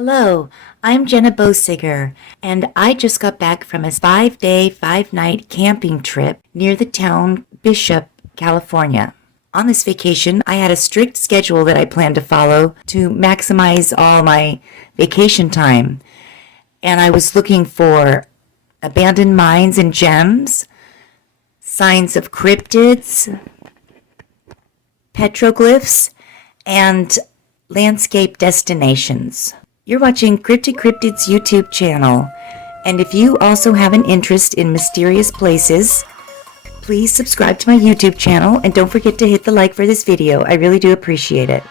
Hello, I'm Jenna Bosiger, and I just got back from a 5-day, 5-night camping trip near the town Bishop, California. On this vacation, I had a strict schedule that I planned to follow to maximize all my vacation time, and I was looking for abandoned mines and gems, signs of cryptids, petroglyphs, and landscape destinations. You're watching Cryptids YouTube channel, and if you also have an interest in mysterious places, please subscribe to my YouTube channel and don't forget to hit the like for this video. I really do appreciate it.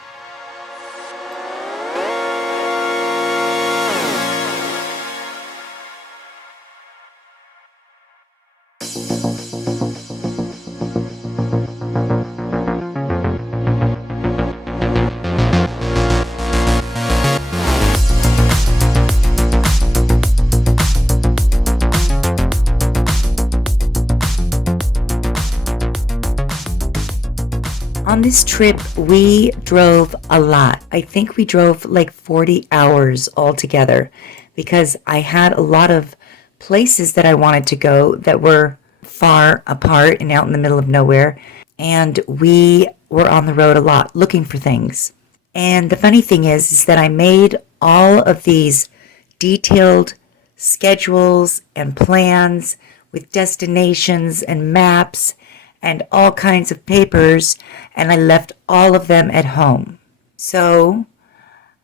On this trip, we drove a lot. I think we drove like 40 hours altogether because I had a lot of places that I wanted to go that were far apart and out in the middle of nowhere. And we were on the road a lot looking for things. And the funny thing is that I made all of these detailed schedules and plans with destinations and maps and all kinds of papers, and I left all of them at home. So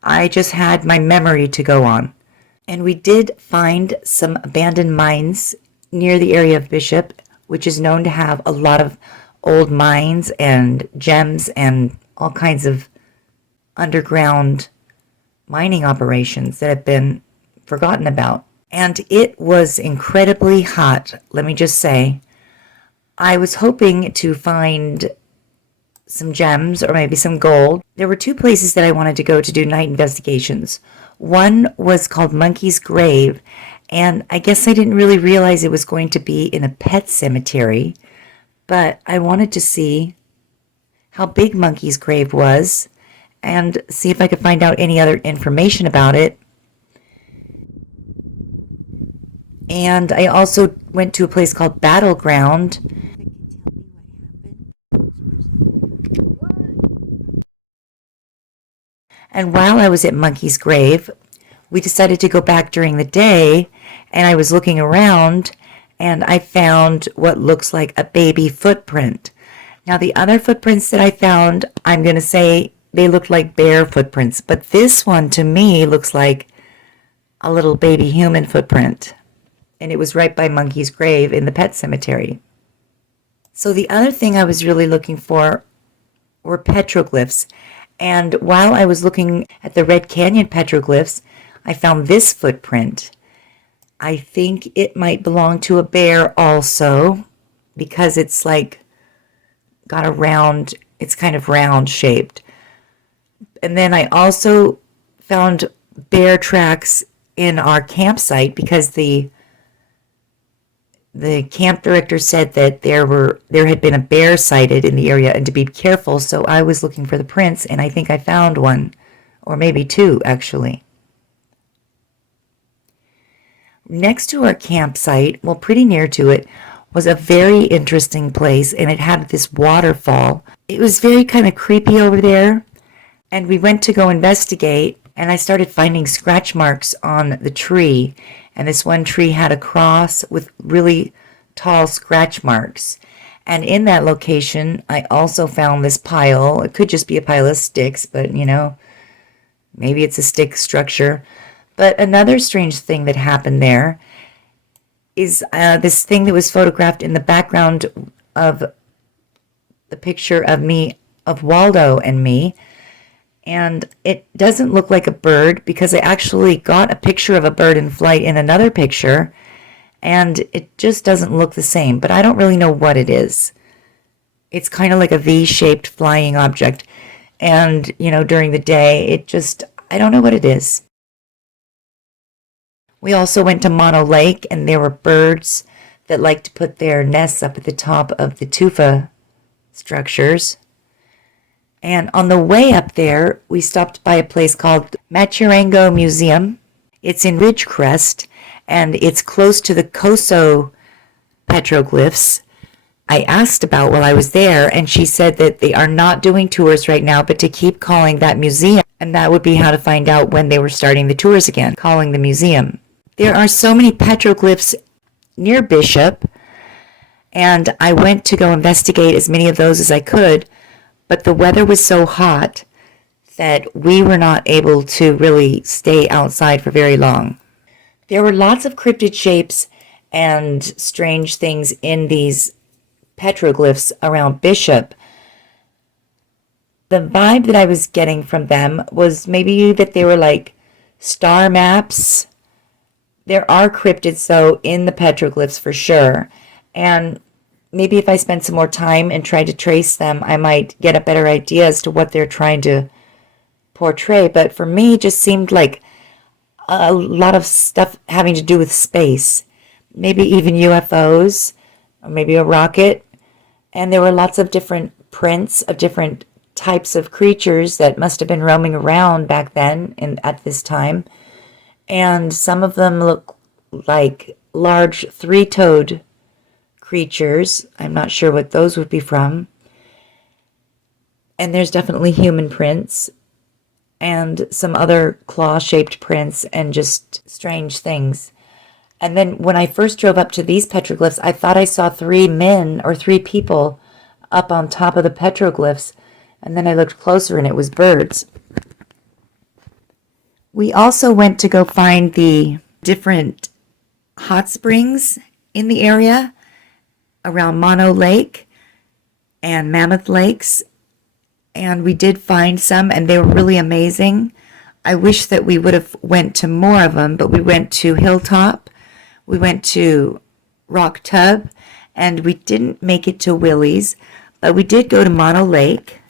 I just had my memory to go on. And we did find some abandoned mines near the area of Bishop, which is known to have a lot of old mines and gems and all kinds of underground mining operations that have been forgotten about. And it was incredibly hot, let me just say. I was hoping to find some gems or maybe some gold. There were two places that I wanted to go to do night investigations. One was called Monkey's Grave, and I guess I didn't really realize it was going to be in a pet cemetery, but I wanted to see how big Monkey's Grave was and see if I could find out any other information about it. And I also went to a place called Battleground. And while I was at Monkey's Grave, we decided to go back during the day, and I was looking around, and I found what looks like a baby footprint. Now, the other footprints that I found, I'm going to say they look like bear footprints, but this one to me looks like a little baby human footprint. And it was right by Monkey's Grave in the pet cemetery. So the other thing I was really looking for were petroglyphs. And while I was looking at the Red Canyon petroglyphs, I found this footprint. I think it might belong to a bear also, because it's like got a round, it's kind of round shaped. And then I also found bear tracks in our campsite because the camp director said that there had been a bear sighted in the area and to be careful, so I was looking for the prints, and I think I found one, or maybe two, actually. Next to our campsite, well, pretty near to it, was a very interesting place, and it had this waterfall. It was very kind of creepy over there, and we went to go investigate, and I started finding scratch marks on the tree. And this one tree had a cross with really tall scratch marks. And in that location, I also found this pile. It could just be a pile of sticks, but, you know, maybe it's a stick structure. But another strange thing that happened there is this thing that was photographed in the background of the picture of me, of Waldo and me. And it doesn't look like a bird because I actually got a picture of a bird in flight in another picture, and it just doesn't look the same, but I don't really know what it is. It's kind of like a V-shaped flying object, and, you know, during the day, I don't know what it is. We also went to Mono Lake, and there were birds that like to put their nests up at the top of the tufa structures. And on the way up there, we stopped by a place called Machirango Museum. It's in Ridgecrest, and it's close to the Coso petroglyphs. I asked about while I was there, and she said that they are not doing tours right now, but to keep calling that museum, and that would be how to find out when they were starting the tours again, calling the museum. There are so many petroglyphs near Bishop, and I went to go investigate as many of those as I could, but the weather was so hot that we were not able to really stay outside for very long. There were lots of cryptid shapes and strange things in these petroglyphs around Bishop. The vibe that I was getting from them was maybe that they were like star maps. There are cryptids, though, in the petroglyphs for sure. And maybe if I spend some more time and try to trace them, I might get a better idea as to what they're trying to portray. But for me, it just seemed like a lot of stuff having to do with space. Maybe even UFOs, or maybe a rocket. And there were lots of different prints of different types of creatures that must have been roaming around back then and at this time. And some of them look like large three-toed creatures. I'm not sure what those would be from. And there's definitely human prints and some other claw-shaped prints and just strange things. And then when I first drove up to these petroglyphs, I thought I saw 3 men or 3 people up on top of the petroglyphs. And then I looked closer and it was birds. We also went to go find the different hot springs in the area around Mono Lake and Mammoth Lakes. And we did find some, and they were really amazing. I wish that we would have went to more of them, but we went to Hilltop, we went to Rock Tub, and we didn't make it to Willie's, but we did go to Mono Lake,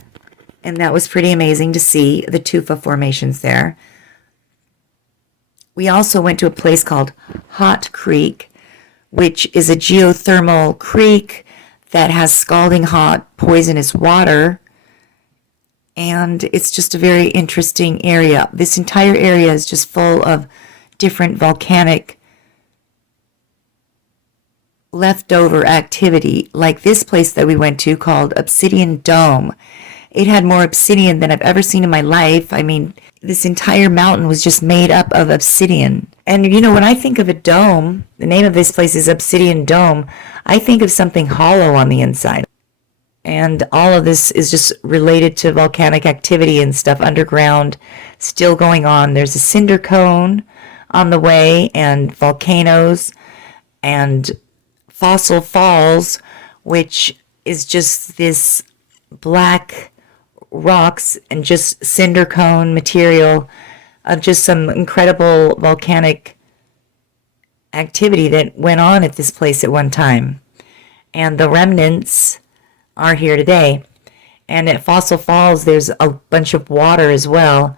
and that was pretty amazing to see the tufa formations there. We also went to a place called Hot Creek, which is a geothermal creek that has scalding hot, poisonous water. And it's just a very interesting area. This entire area is just full of different volcanic leftover activity, like this place that we went to called Obsidian Dome. It had more obsidian than I've ever seen in my life. I mean, this entire mountain was just made up of obsidian. And you know, when I think of a dome, the name of this place is Obsidian Dome, I think of something hollow on the inside. And all of this is just related to volcanic activity and stuff underground still going on. There's a cinder cone on the way, and volcanoes, and Fossil Falls, which is just this black rocks and just cinder cone material of just some incredible volcanic activity that went on at this place at one time. And the remnants are here today. And at Fossil Falls, there's a bunch of water as well,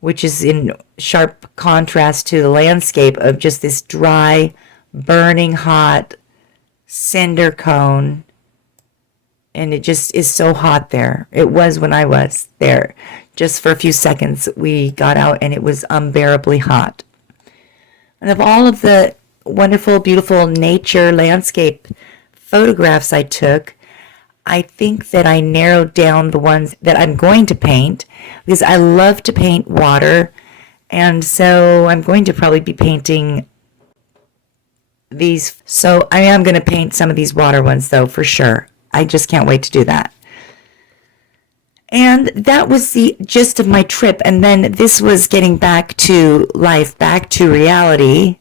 which is in sharp contrast to the landscape of just this dry, burning hot cinder cone. And it just is so hot there. It was when I was there. Just for a few seconds, we got out and it was unbearably hot. And of all of the wonderful, beautiful nature landscape photographs I took, I think that I narrowed down the ones that I'm going to paint, because I love to paint water. And so I'm going to probably be painting these. So I am going to paint some of these water ones, though, for sure. I just can't wait to do that. And that was the gist of my trip. And then this was getting back to life, back to reality,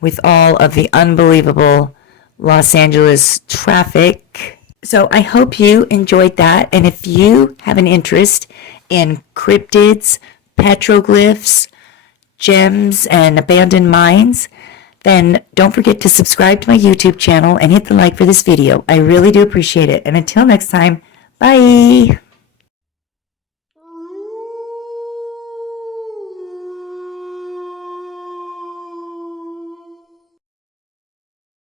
with all of the unbelievable Los Angeles traffic. So I hope you enjoyed that. And if you have an interest in cryptids, petroglyphs, gems, and abandoned mines, then don't forget to subscribe to my YouTube channel and hit the like for this video. I really do appreciate it. And until next time, bye!